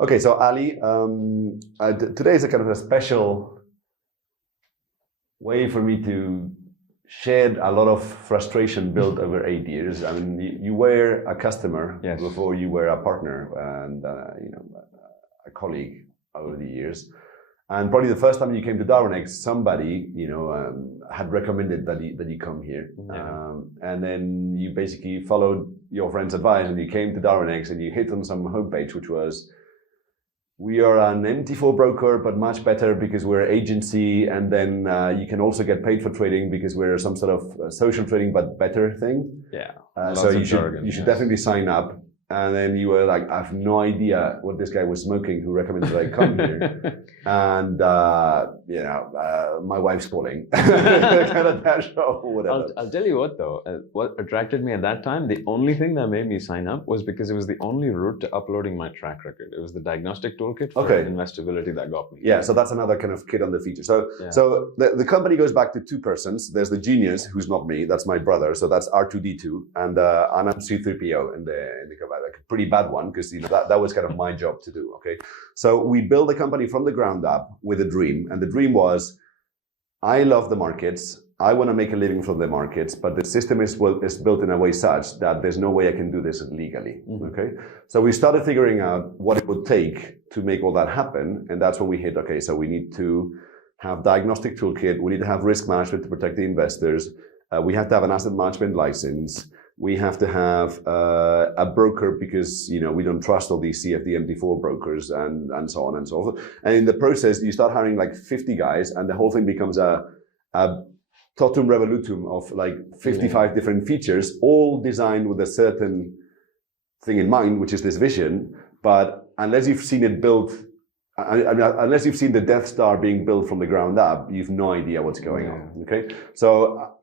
Okay, so Ali, today is a kind of a special way for me to shed a lot of frustration built over 8 years. I mean, you were a customer before you were a partner and a colleague over the years. And probably the first time you came to Darwinex, somebody had recommended that you come here, and then you basically followed your friend's advice and you came to Darwinex and you hit on some homepage which was, we are an MT4 broker, but much better because we're an agency, and then you can also get paid for trading because we're some sort of social trading, but better thing. Yeah. So you should definitely sign up. And then you were like, I have no idea what this guy was smoking who recommended I come here. And, my wife's calling. Kind of dash off or whatever. I'll tell you what though, what attracted me at that time, the only thing that made me sign up was because it was the only route to uploading my track record. It was the diagnostic toolkit for investability that got me. Yeah, so that's another kind of kid on the feature. So the company goes back to two persons. There's the genius, who's not me, that's my brother. So that's R2D2, and I'm C3PO in the company. Like a pretty bad one, because that was kind of my job to do. Okay, so we built a company from the ground up with a dream, and the dream was, I love the markets, I want to make a living from the markets, but the system is built in a way such that there's no way I can do this legally. Okay, so we started figuring out what it would take to make all that happen, and that's when we hit, okay, so we need to have diagnostic toolkit, we need to have risk management to protect the investors, we have to have an asset management license, we have to have a broker because we don't trust all these CFD MT4 brokers and so on and so forth. And in the process, you start hiring like 50 guys, and the whole thing becomes a totum revolutum of like 55 different features, all designed with a certain thing in mind, which is this vision. But unless you've seen it built, unless you've seen the Death Star being built from the ground up, you've no idea what's going on. Okay, so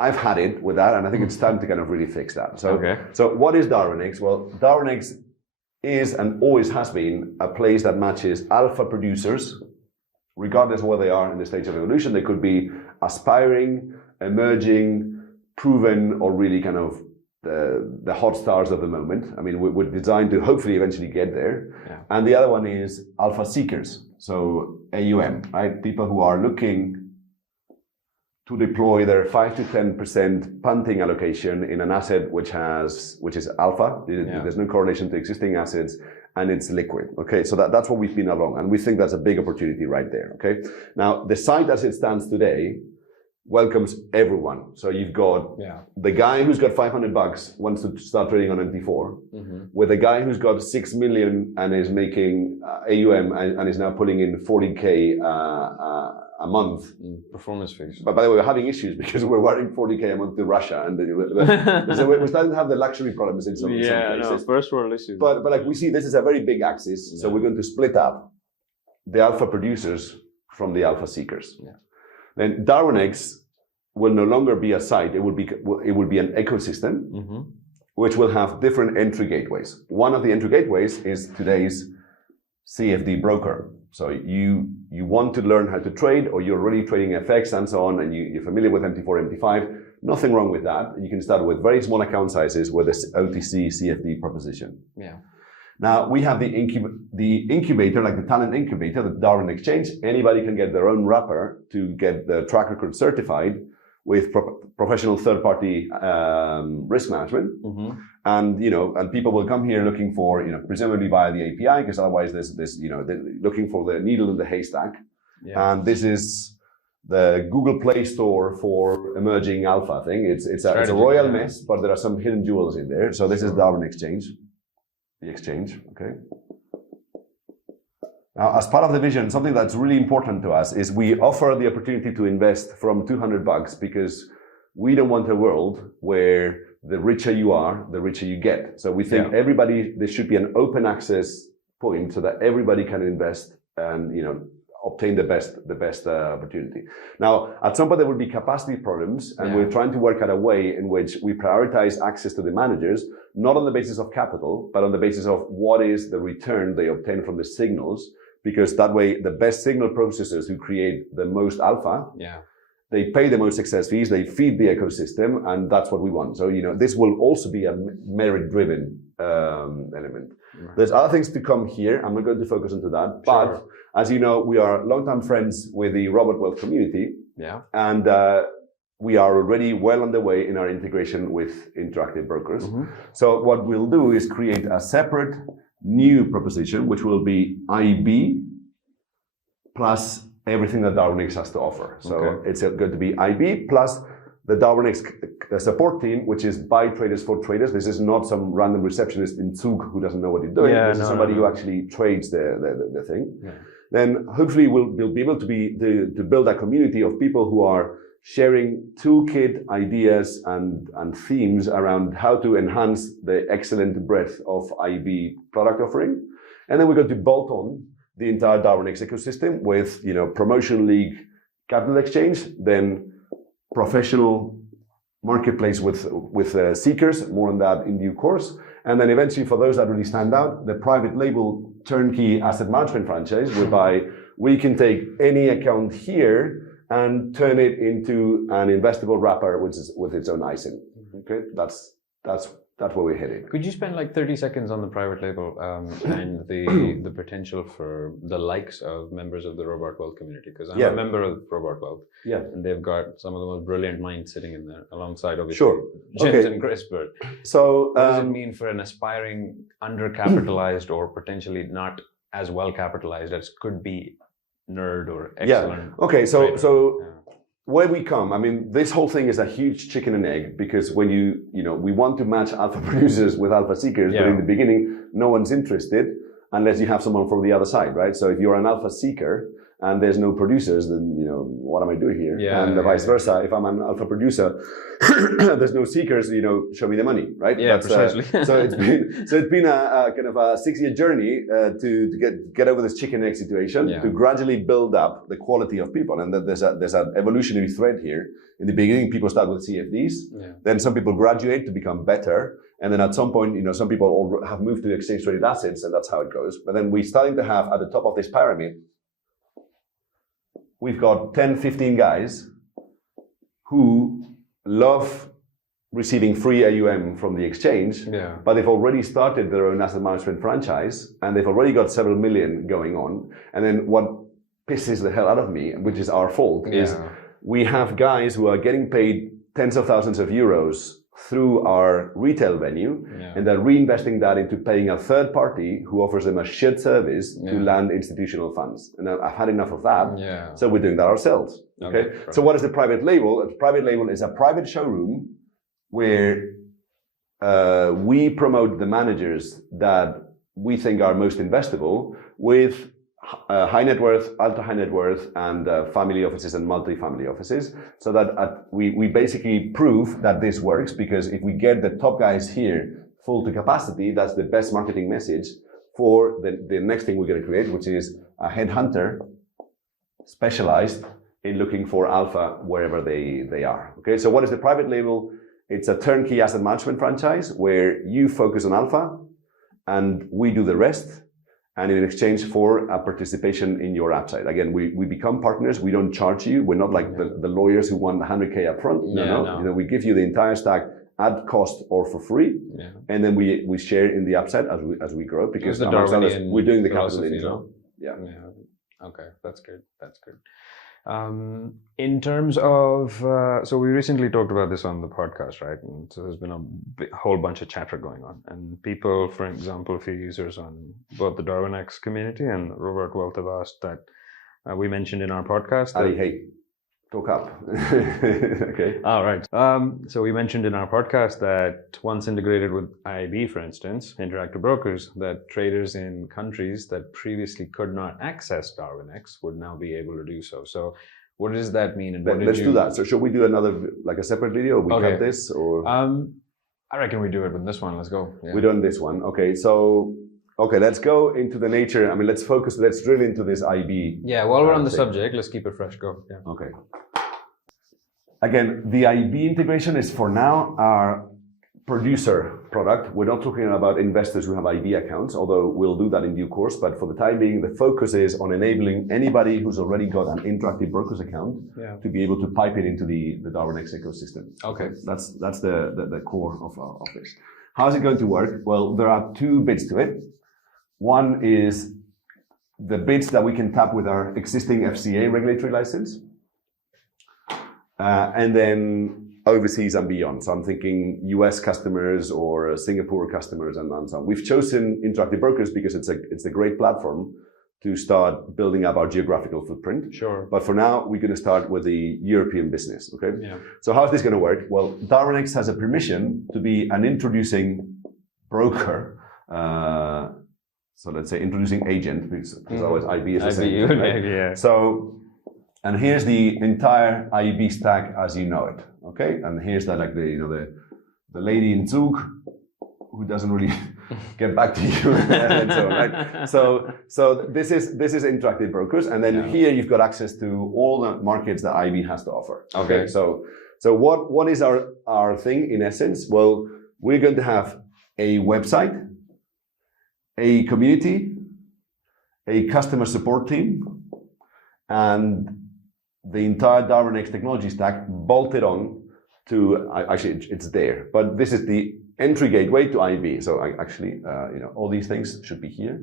I've had it with that, and I think it's time to kind of really fix that. So what is Darwinex? Well, Darwinex is and always has been a place that matches alpha producers, regardless of where they are in the stage of evolution. They could be aspiring, emerging, proven, or really kind of the hot stars of the moment. I mean, we're designed to hopefully eventually get there. Yeah. And the other one is alpha seekers. So AUM, right? People who are looking to deploy their 5 to 10% punting allocation in an asset which is alpha. There's no correlation to existing assets, and it's liquid. Okay, so that's what we've been along, and we think that's a big opportunity right there. Okay, now the site as it stands today welcomes everyone. So you've got the guy who's got $500 wants to start trading on MT4, with a guy who's got 6 million and is making AUM and is now pulling in 40K a month. Performance fees. But by the way, we're having issues because we're wiring 40K a month to Russia, and so we're starting to have the luxury problems in some places. First world issues. But like we see, this is a very big axis, so we're going to split up the alpha producers from the alpha seekers. Yeah. Then Darwinex will no longer be a site; it will be an ecosystem, which will have different entry gateways. One of the entry gateways is today's CFD broker. So you want to learn how to trade, or you're already trading FX and so on, and you're familiar with MT4, MT5, nothing wrong with that. You can start with very small account sizes with this OTC CFD proposition. Yeah. Now we have the incubator, like the talent incubator, the Darwin Exchange. Anybody can get their own wrapper to get the track record certified with professional third-party risk management. And and people will come here looking for, presumably via the API, because otherwise there's they're looking for the needle in the haystack. Yeah. And this is the Google Play Store for emerging alpha thing. It's a royal mess, but there are some hidden jewels in there. So this is Darwin Exchange, the exchange. Okay. Now, as part of the vision, something that's really important to us is we offer the opportunity to invest from $200 because we don't want a world where the richer you are, the richer you get. So we think there should be an open access point so that everybody can invest and obtain the best opportunity. Now, at some point there will be capacity problems, and we're trying to work out a way in which we prioritize access to the managers, not on the basis of capital, but on the basis of what is the return they obtain from the signals. Because that way, the best signal processors who create the most alpha they pay the most success fees, they feed the ecosystem, and that's what we want. So, this will also be a merit-driven element. Right. There's other things to come here. I'm not going to focus into that. But as you know, we are longtime friends with the Robot Wealth community. Yeah. And we are already well underway in our integration with Interactive Brokers. Mm-hmm. So what we'll do is create a separate new proposition, which will be IB plus everything that Darwinex has to offer. So it's going to be IB plus the Darwinex support team, which is by traders for traders. This is not some random receptionist in Zug who doesn't know what he's doing. This is somebody who actually trades the thing. Yeah. Then hopefully we'll be able to build a community of people who are sharing toolkit ideas and themes around how to enhance the excellent breadth of IB product offering. And then we're going to bolt on the entire Darwinex ecosystem with, promotion league, capital exchange, then professional marketplace with seekers, more on that in due course. And then eventually, for those that really stand out, the private label turnkey asset management franchise, whereby we can take any account here and turn it into an investable wrapper, which is with its own icing. Okay, that's where we're heading. Could you spend like 30 seconds on the private label and the potential for the likes of members of the Robot Wealth community? Because I'm a member of Robot Wealth, and they've got some of the most brilliant minds sitting in there, alongside obviously James and Chris. But so, what does it mean for an aspiring, undercapitalized, or potentially not as well capitalized as could be nerd or excellent? Okay, so where we come, I mean, this whole thing is a huge chicken and egg, because when we want to match alpha producers with alpha seekers, but in the beginning, no one's interested unless you have someone from the other side, right? So if you're an alpha seeker and there's no producers, then, what am I doing here? And vice versa. If I'm an alpha producer, there's no seekers, show me the money, right? Yeah, precisely. So it's been a kind of a 6-year journey to get over this chicken egg situation, to gradually build up the quality of people. And there's an evolutionary thread here. In the beginning, people start with CFDs. Then some people graduate to become better. And then at some point, some people all have moved to exchange traded assets, and that's how it goes. But then we're starting to have at the top of this pyramid, we've got 10, 15 guys who love receiving free AUM from the exchange, but they've already started their own asset management franchise, and they've already got several million going on. And then what pisses the hell out of me, which is our fault, is we have guys who are getting paid tens of thousands of euros through our retail venue, and they're reinvesting that into paying a third party who offers them a shared service to land institutional funds. And I've had enough of that, so we're doing that ourselves. Okay. So what is the private label? A private label is a private showroom where we promote the managers that we think are most investable with high net worth, ultra high net worth, and family offices and multi-family offices, so that we basically prove that this works, because if we get the top guys here full to capacity, that's the best marketing message for the next thing we're going to create, which is a headhunter specialized in looking for alpha wherever they are. Okay, so what is the private label? It's a turnkey asset management franchise where you focus on alpha and we do the rest, and in exchange for a participation in your upside. Again, we become partners. We don't charge you. We're not like the lawyers who want 100K up front. No. We give you the entire stack at cost or for free, and then we share in the upside as we grow, because we're doing the capital intro. Okay, that's good. In terms of, so we recently talked about this on the podcast, right? And so there's been a whole bunch of chatter going on. And people, for example, a few users on both the Darwinex community and Robot Wealth have asked that we mentioned in our podcast. Ali, hey, talk up. Okay. All right. So we mentioned in our podcast that once integrated with IB, for instance, Interactive Brokers, that traders in countries that previously could not access Darwinex would now be able to do so. So what does that mean? And let's do that. So should we do another, like a separate video? We cut this, or? I reckon we do it with this one. Let's go. We're doing this one. Okay. So, let's go into the nature. I mean, let's drill into this IB. Yeah, while we're on the subject, let's keep it fresh. Go. Yeah. Okay. Again, the IB integration is for now our producer product. We're not talking about investors who have IB accounts, although we'll do that in due course. But for the time being, the focus is on enabling anybody who's already got an Interactive Brokers account to be able to pipe it into the Darwinex ecosystem. Okay. That's the core of this. How's it going to work? Well, there are two bits to it. One is the bits that we can tap with our existing FCA regulatory license. And then overseas and beyond. So I'm thinking US customers or Singapore customers and so on. We've chosen Interactive Brokers because it's a great platform to start building up our geographical footprint. Sure. But for now, we're going to start with the European business, okay? Yeah. So how's this going to work? Well, Darwinex has a permission to be an introducing broker. So let's say introducing agent, because otherwise IB is the same. Right? Yeah. So, and here's the entire IB stack as you know it, okay? And here's the lady in Zug who doesn't really get back to you and so on, right? So this is Interactive Brokers, and then here you've got access to all the markets that IB has to offer. Okay. So what is our thing in essence? Well, we're going to have a website, a community, a customer support team, and the entire Darwinex technology stack bolted on to, actually it's there, but this is the entry gateway to IB. So all these things should be here.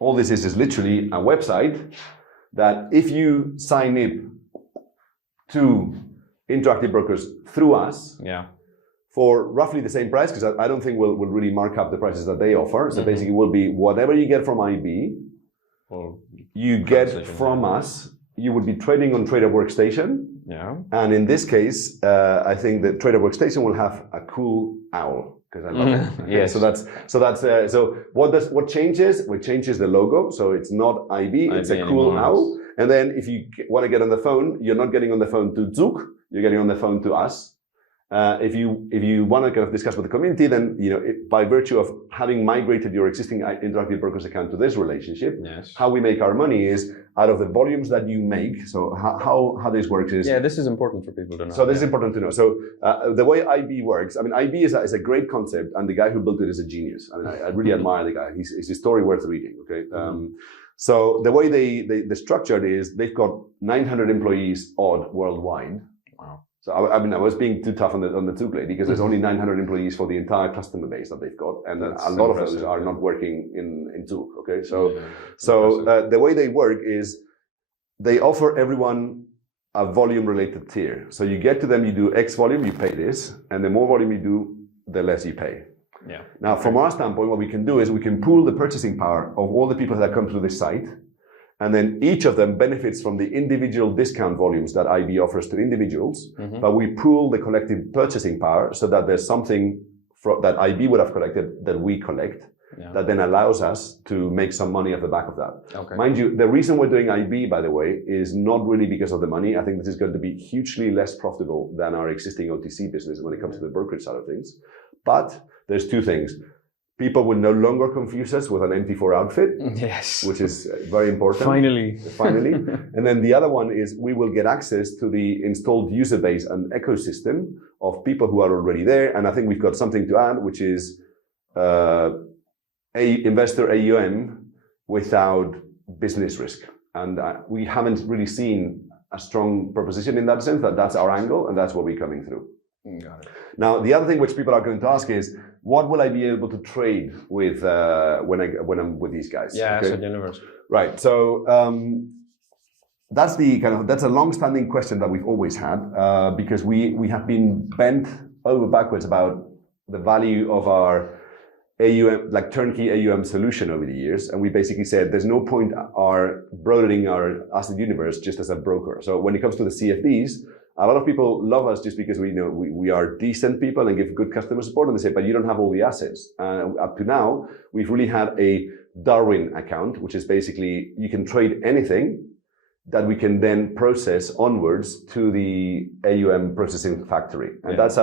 All this is literally a website that if you sign in to Interactive Brokers through us, for roughly the same price, because I don't think we'll really mark up the prices that they offer. So basically it will be whatever you get from IB, you get from us, you would be trading on Trader Workstation. Yeah. And in this case, I think the Trader Workstation will have a cool owl, because I love it. Okay, yes. So what changes? What changes the logo? So it's not IB, it's a cool owl. And then if you want to get on the phone, you're not getting on the phone to Zug, you're getting on the phone to us. If you want to kind of discuss with the community, then by virtue of having migrated your existing Interactive Brokers account to this relationship, how we make our money is out of the volumes that you make. So how this works is this is important for people to know. So this is important to know. So the way IB works, I mean, IB is a great concept, and the guy who built it is a genius. I mean, I really admire the guy. It's a story worth reading. Okay. So the way they structured is they've got 900 employees odd worldwide. Wow. So I was being too tough on the Zug lady, because there's only 900 employees for the entire customer base that they've got, and a lot of those are not working in Zug. Okay, so the way they work is they offer everyone a volume-related tier. So you get to them, you do X volume, you pay this, and the more volume you do, the less you pay. Yeah. Now, from our standpoint, what we can do is we can pool the purchasing power of all the people that come through this site. And then each of them benefits from the individual discount volumes that IB offers to individuals, but we pool the collective purchasing power so that there's something that IB would have collected that we collect, that then allows us to make some money off the back of that. Okay. Mind you, the reason we're doing IB, by the way, is not really because of the money. I think this is going to be hugely less profitable than our existing OTC business when it comes to the brokerage side of things. But there's two things. People will no longer confuse us with an MT4 outfit, which is very important. Finally. And then the other one is we will get access to the installed user base and ecosystem of people who are already there. And I think we've got something to add, which is investor AUM without business risk. And we haven't really seen a strong proposition in that sense. That's our angle, and that's what we're coming through. Got it. Now, the other thing which people are going to ask is, what will I be able to trade with when I'm with these guys? Asset universe. Right. So that's a long-standing question that we've always had, because we have been bent over backwards about the value of our AUM, like turnkey AUM solution over the years, and we basically said there's no point broadening our asset universe just as a broker. So when it comes to the CFDs, a lot of people love us just because we are decent people and give good customer support, and they say, but you don't have all the assets. Up to now, we've really had a Darwin account, which is basically you can trade anything that we can then process onwards to the AUM processing factory. And that's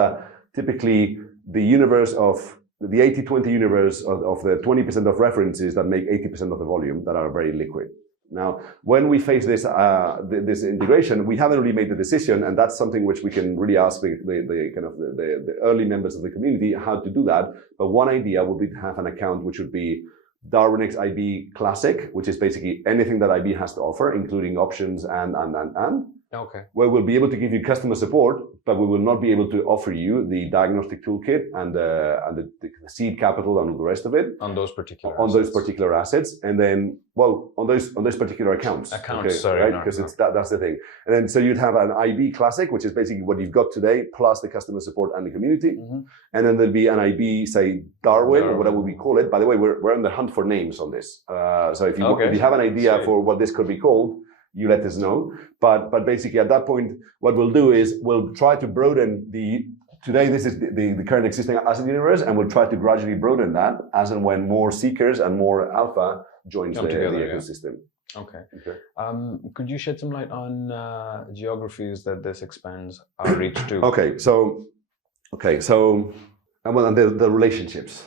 typically the universe of the 80-20 universe of the 20% of references that make 80% of the volume that are very liquid. Now, when we face this this integration, we haven't really made the decision, and that's something which we can really ask the early members of the community how to do that. But one idea would be to have an account which would be Darwinex&IB Classic, which is basically anything that IB has to offer, including options and. Okay. Where we'll be able to give you customer support, but we will not be able to offer you the diagnostic toolkit and the seed capital and all the rest of it on those particular assets, and then on those particular accounts. Okay, sorry, right? Because that's the thing. And then so you'd have an IB Classic, which is basically what you've got today, plus the customer support and the community, and then there'll be an IB, say Darwin, or whatever we call it. By the way, we're on the hunt for names on this. So if you have an idea for what this could be called, you let us know. But basically at that point, what we'll do is we'll try to broaden today this is the current existing asset universe, and we'll try to gradually broaden that as and when more seekers and more alpha joins the ecosystem. Okay. Could you shed some light on geographies that this expands our reach to? And the relationships.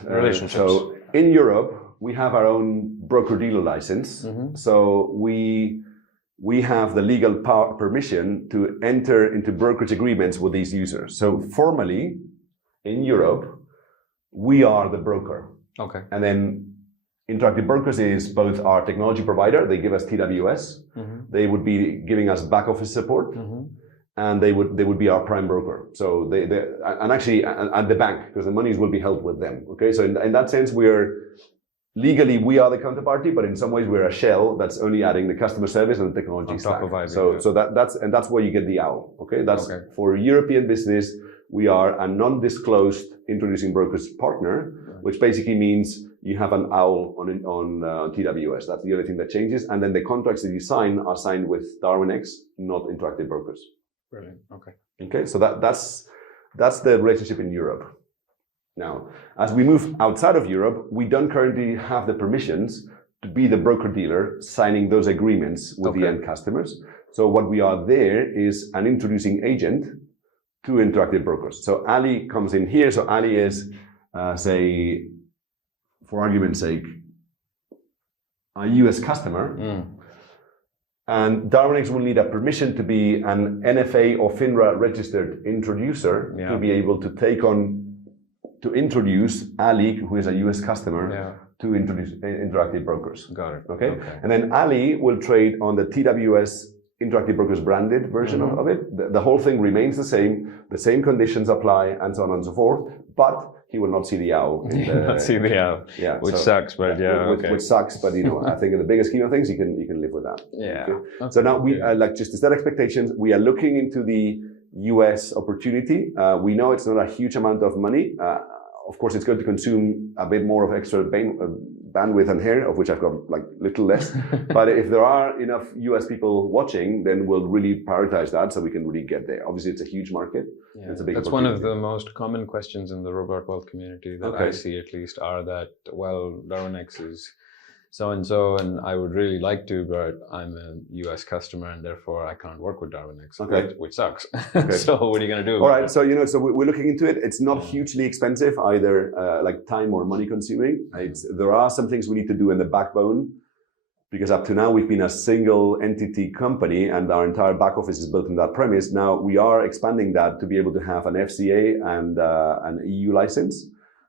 So in Europe, we have our own broker-dealer license. So we have the legal permission to enter into brokerage agreements with these users. So formally, in Europe, we are the broker. Okay. And then Interactive Brokers is both our technology provider. They give us TWS. They would be giving us back office support. And they would be our prime broker. So and the bank, because the monies will be held with them. Okay. So in that sense, legally, we are the counterparty, but in some ways we're a shell that's only adding the customer service and the technology stack. So that's where you get the OWL. Okay, for European business. We are a non-disclosed introducing brokers partner, which basically means you have an OWL on TWS. That's the only thing that changes, and then the contracts that you sign are signed with Darwinex, not Interactive Brokers. Brilliant. Okay. Okay, so that's the relationship in Europe. Now, as we move outside of Europe, we don't currently have the permissions to be the broker-dealer signing those agreements with the end customers. So what we are there is an introducing agent to Interactive Brokers. So Ali comes in here. So Ali is, say, for argument's sake, a US customer. And Darwinex will need a permission to be an NFA or FINRA registered introducer to be able to introduce Ali, who is a US customer, to introduce Interactive Brokers. Got it. Okay? And then Ali will trade on the TWS Interactive Brokers branded version of it. The whole thing remains the same conditions apply, and so on and so forth, but he will not see the OWL. Not see the OWL. Yeah. Which sucks, but which sucks, but I think in the bigger scheme of things, you can live with that. Yeah. Okay? So now we just to set expectations, we are looking into the US opportunity. We know it's not a huge amount of money. Of course, it's going to consume a bit more of extra bandwidth and hair, of which I've got little less. But if there are enough US people watching, then we'll really prioritize that so we can really get there. Obviously, it's a huge market. Yeah. It's a big That's one of the most common questions in the robot wealth community that I see, at least, are that, well, Darwinex is so-and-so, and I would really like to, but I'm a US customer, and therefore I can't work with Darwinex, which sucks. So what are you going to do? All right, so so we're looking into it. It's not hugely expensive either, like time or money consuming. There are some things we need to do in the backbone, because up to now we've been a single entity company, and our entire back office is built in that premise. Now we are expanding that to be able to have an FCA and an EU license.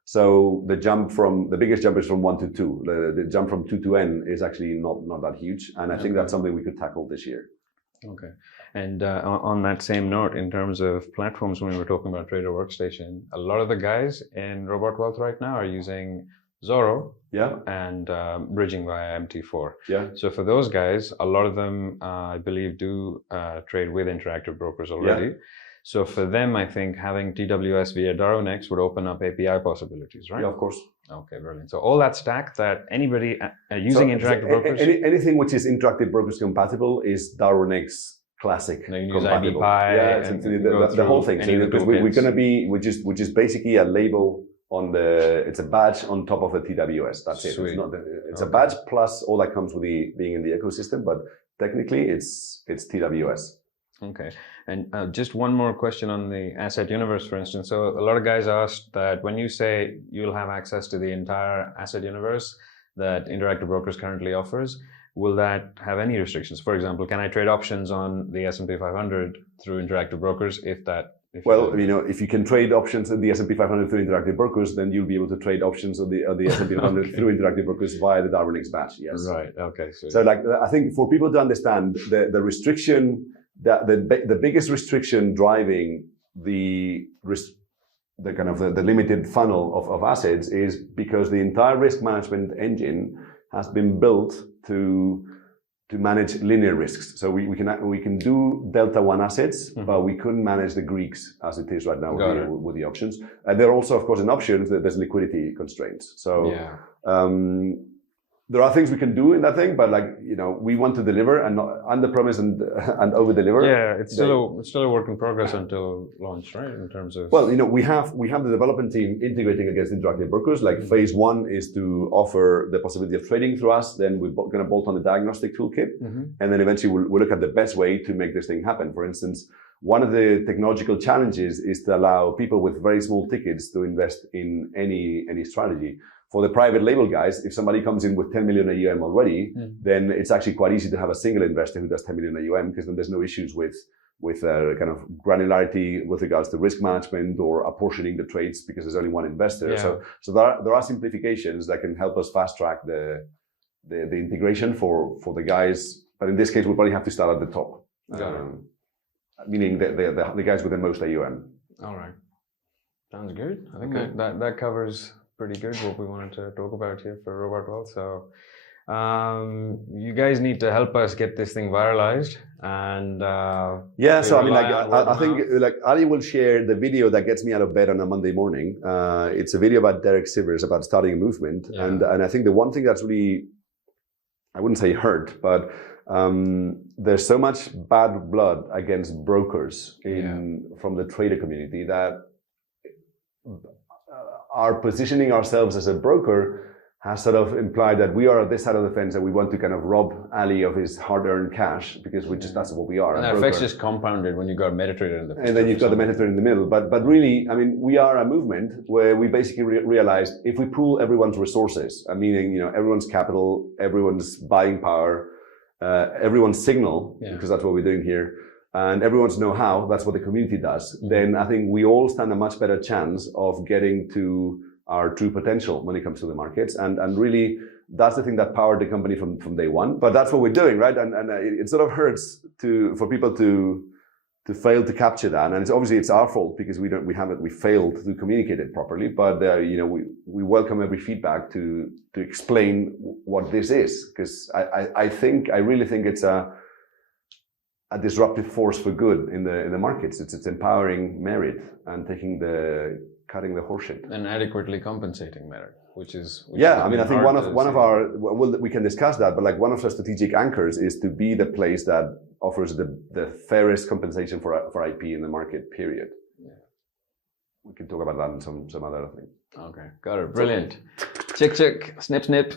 So the biggest jump is from 1 to 2. The jump from 2 to N is actually not that huge. And I think that's something we could tackle this year. Okay. And on that same note, in terms of platforms, when we were talking about Trader Workstation, a lot of the guys in Robot Wealth right now are using Zorro and bridging via MT4. So for those guys, a lot of them, I believe, do trade with Interactive Brokers already. So for them, I think having TWS via Darwinex would open up API possibilities, right? Yeah, of course. Okay, brilliant. So all that stack that anybody using Interactive Brokers... Anything which is Interactive Brokers compatible is Darwinex Classic compatible. The whole thing. So because we're going to be, which is basically a label on it's a badge on top of the TWS. That's it. It's a badge plus all that comes with being in the ecosystem, but technically it's TWS. Okay. And just one more question on the asset universe, for instance. So a lot of guys asked that when you say you'll have access to the entire asset universe that Interactive Brokers currently offers, will that have any restrictions? For example, can I trade options on the S&P 500 through Interactive Brokers Well, if you can trade options in the S&P 500 through Interactive Brokers, then you'll be able to trade options on the S&P 500 Okay. through Interactive Brokers via the Darwinex batch. Yes. Right. Okay. So, I think for people to understand the restriction, the biggest restriction driving the limited funnel of assets is because the entire risk management engine has been built to manage linear risks. So we can do delta one assets, but we couldn't manage the Greeks as it is right now with the options. And there are also, of course, in options there's liquidity constraints. So there are things we can do in that thing, but we want to deliver and not under-promise and over-deliver. Yeah, it's still a work in progress until launch, right? In terms of we have the development team integrating against Interactive Brokers. Phase one is to offer the possibility of trading through us. Then we're going to bolt on the diagnostic toolkit, and then eventually we'll look at the best way to make this thing happen. For instance, one of the technological challenges is to allow people with very small tickets to invest in any strategy. For the private label guys, if somebody comes in with 10 million AUM already, then it's actually quite easy to have a single investor who does 10 million AUM, because then there's no issues with kind of granularity with regards to risk management or apportioning the trades because there's only one investor. Yeah. So there are simplifications that can help us fast track the integration for the guys. But in this case, we'll probably have to start at the top, meaning the guys with the most AUM. All right. Sounds good. I think that covers pretty good what we wanted to talk about here for Robot Wealth. So you guys need to help us get this thing viralized and so I think Ali will share the video that gets me out of bed on a Monday morning. It's a video about Derek Sivers about starting a movement, and I think the one thing that's really, I wouldn't say hurt, but there's so much bad blood against brokers from the trader community that our positioning ourselves as a broker has sort of implied that we are at this side of the fence and we want to kind of rob Ali of his hard-earned cash because that's what we are. And that effect's just compounded when you got MetaTrader in the and then you've got the MetaTrader in the middle. But really, I mean, we are a movement where we basically realized if we pool everyone's resources, meaning everyone's capital, everyone's buying power, everyone's signal, because that's what we're doing here, and everyone's know-how, that's what the community does, then I think we all stand a much better chance of getting to our true potential when it comes to the markets. And really, that's the thing that powered the company from day one. But that's what we're doing, right? And it sort of hurts for people to fail to capture that. And it's our fault because we failed to communicate it properly. But we welcome every feedback to explain what this is, because I really think it's a disruptive force for good in the markets. It's empowering merit and cutting the horseshit and adequately compensating merit, which is I mean, I think one of our we can discuss that, but one of our strategic anchors is to be the place that offers the fairest compensation for IP in the market. Period. Yeah. We can talk about that and some other things. Okay, got it. Brilliant. Check, snip.